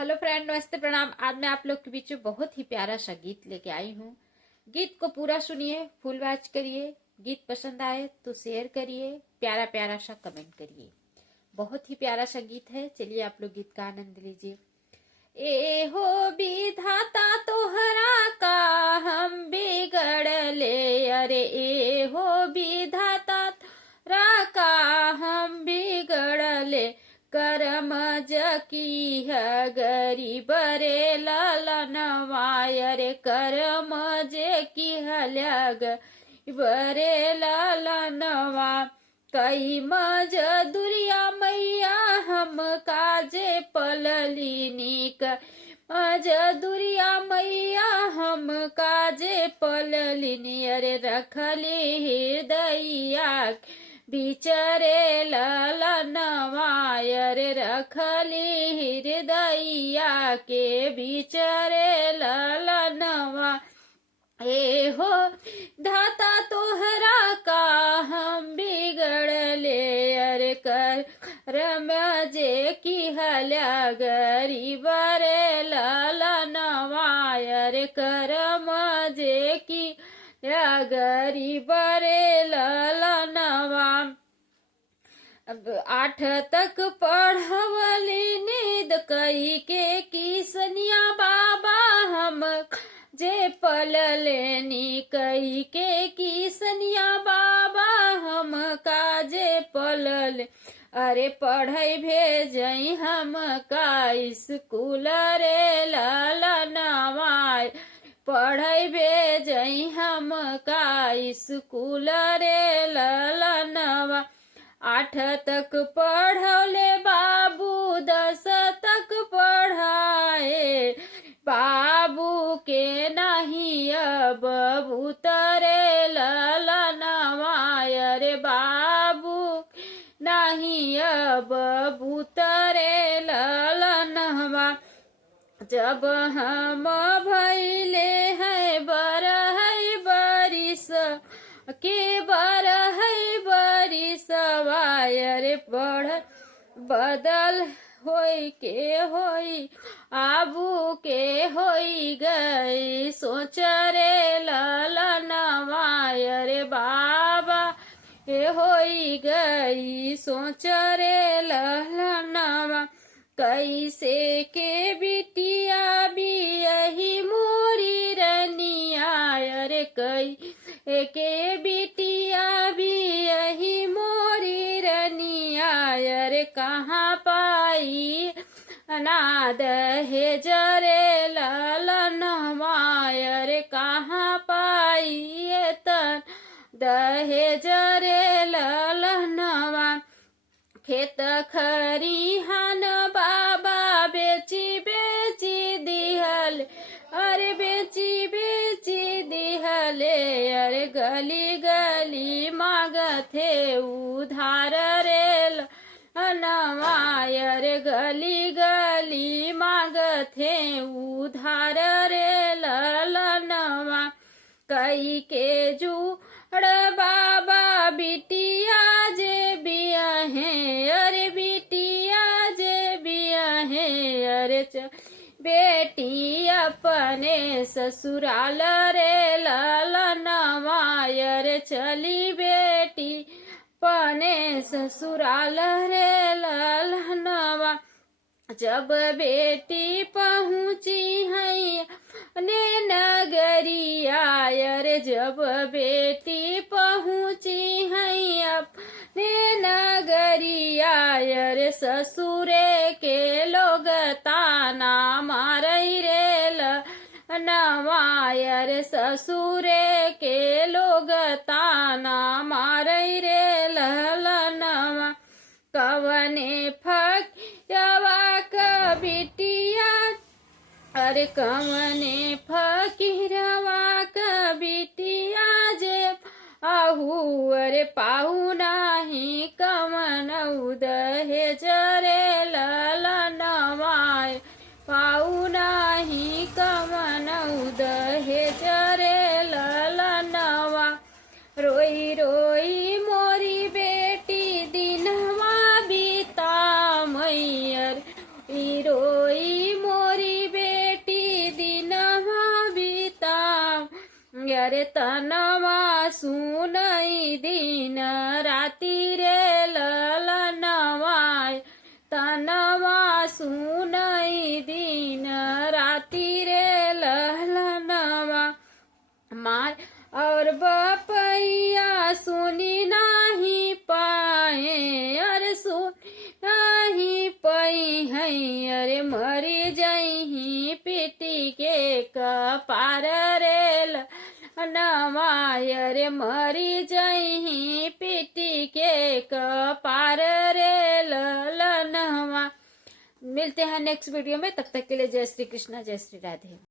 Hello friend, नमस्ते, प्रणाम। आज मैं आप लोग के बीच में बहुत ही प्यारा सा गीत लेके आई हूँ। गीत को पूरा सुनिए, फुल वॉच करिए। गीत पसंद आए तो शेयर करिए, प्यारा प्यारा सा कमेंट करिए। बहुत ही प्यारा सा गीत है। चलिए आप लोग गीत का आनंद लीजिए। ए हो विधाता तोहरा का हम बिगड़ले, अरे ए हो विधाता तोहरा का हम बिगड़ले, करम जकी है गरीब रे ललनवाय, रे करम जे की है गरीब रे ललनवा। कई मजदूरिया मैया हम काजे पललिनी, मजदूरिया मैया हम काजे पललिनी, अरे रखली हृदया बिचरे ललनवाय, रे रखली हृदया के बिचरे ललनवा। ए हो धाता तोहरा का हम बिगड़ले, अरे करम जे की हल्या गरीब रे ललनवाय, अरे करम जे की गरीब रे ललनवा। 8 तक पढ़वली नींद कई के किसनिया बाबा हम जे पललेनी, कई के किसनिया बाबा हम काजे पलले, अरे पढ़ई भेजई हम का स्कूल रे ललनवाय, पढ़ई भेजई हम का स्कूल रे ललनवा। 8 तक पढ़ौले बाबू 10 तक पढ़ाए, बाबू के नहीं अब भूतरे ललनवाय, रे बाबू नहीं अब भूतरे ललनवा। जब हम भैले हैं बरहई बरिस के बरहई बरिसवाय, रे पढ़ बदल होई के होई आबू के होई गई, सोच रे ललनवाय, रे बाबा ए होई गई, सोच रे ललनवा। कैसे के बिटिया भी यही मोरी रनिया, रे कई के बिटिया भी यही मोरी रनिया, रे कहाँ पाई अनाद है जरे ललनवाय, रे कहाँ पाई तन दहेज रे ललनवा। खेत खरिहान बाबा बेची बेची दिहल, अरे बेची बेची दिहले, अरे गली गली मागथे उधार रे ललनवाय, रे गली गली मागथे उधार रे ललनवा। कई के जुड़ बाबा बिटिया जे बिया है, अरे बिटिया जे बिया है, अरे बेटी अपने ससुराल रे ललनवाय, रे चली बेटी अपने ससुराल रे ललनवा। जब बेटी पहुँची है ने नगरिया, रे जब बेटी पहुँची है अपने नगरिया, रे ससुरे के लोग ताना मारई रे ललनवाय, रे ससुरे के लोग ताना मारई रे ललनवा। कवने फकिरवा का बिटिया, अरे कवने फकीरवा का बिटिया जे आहू, अरे पाहू नाही कवन दहेज रे ललनवाय, पाहू नाही कवन दहेज रे ललनवा। रोई रोई मोरी बेटी दिनवा बीता मैयर, रोई मोरी अरे तनवा सुनई दिन राति रे ललनवाय तनवा सुनई दिन राति रे ललनवा माय और बपैया सुनी नहीं पाए अरे सुन नहीं पई है अरे मरी जही पिटी के कपार रे नवाय अरे मरी जही पिटी के कपार रे ललनवा। मिलते हैं नेक्स्ट वीडियो में, तब तक के लिए जय श्री कृष्णा, जय श्री राधे।